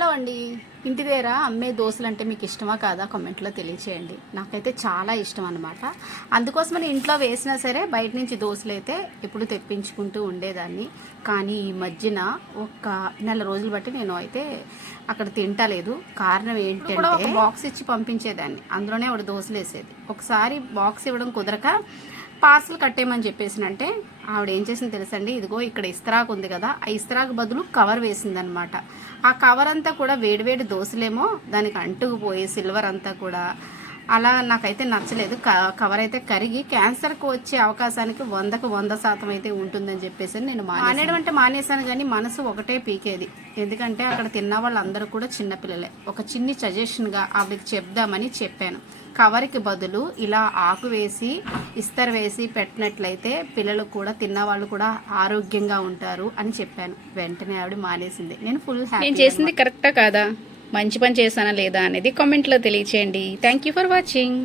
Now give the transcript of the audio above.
Hello అండి, ఇంటి దగ్గర అమ్మే దోశలు అంటే మీకు ఇష్టమా కాదా కామెంట్లో తెలియచేయండి. నాకైతే చాలా ఇష్టం అనమాట. అందుకోసమని ఇంట్లో వేసినా సరే బయట నుంచి దోశలు అయితే ఎప్పుడు తెప్పించుకుంటూ ఉండేదాన్ని. కానీ ఈ మధ్యన ఒక నెల రోజులు బట్టి నేను అయితే అక్కడ తింటలేదు. కారణం ఏంటంటే ఒక బాక్స్ ఇచ్చి పంపించేదాన్ని, అందులోనే ఆవిడ దోశలు వేసేది. ఒకసారి బాక్స్ ఇవ్వడం కుదరక పార్సల్ కట్టేయమని చెప్పేసినంటే ఆవిడ ఏం చేసింది తెలుసండి, ఇదిగో ఇక్కడ ఇస్తరాకు ఉంది కదా, ఆ ఇస్తరాకు బదులు కవర్ వేసిందనమాట. ఆ కవర్ అంతా కూడా వేడివేడి దోశలేమో దానికి అంటుకుపోయి సిల్వర్ అంతా కూడా అలా నాకైతే నచ్చలేదు. కవర్ అయితే కరిగి క్యాన్సర్కి వచ్చే అవకాశానికి 100కు 100% అయితే ఉంటుందని చెప్పేసి నేను మానేయడం అంటే మానేశాను. కానీ మనసు ఒకటే పీకేది. ఎందుకంటే అక్కడ తిన్న వాళ్ళందరూ కూడా చిన్నపిల్లలే. ఒక చిన్ని సజెషన్గా ఆవిడకి చెప్దామని చెప్పాను. కవర్కి బదులు ఇలా ఆకు వేసి ఇస్తర్ వేసి పెట్టినట్లయితే పిల్లలు కూడా తిన్నవాళ్ళు కూడా ఆరోగ్యంగా ఉంటారు అని చెప్పాను. వెంటనే ఆవిడ మానేసింది. నేను ఫుల్ హ్యాపీ. నేను చేసింది కరెక్టా కాదా, మంచి పని చేశానా లేదా అనేది కామెంట్లో తెలియచేయండి. Thank you for watching.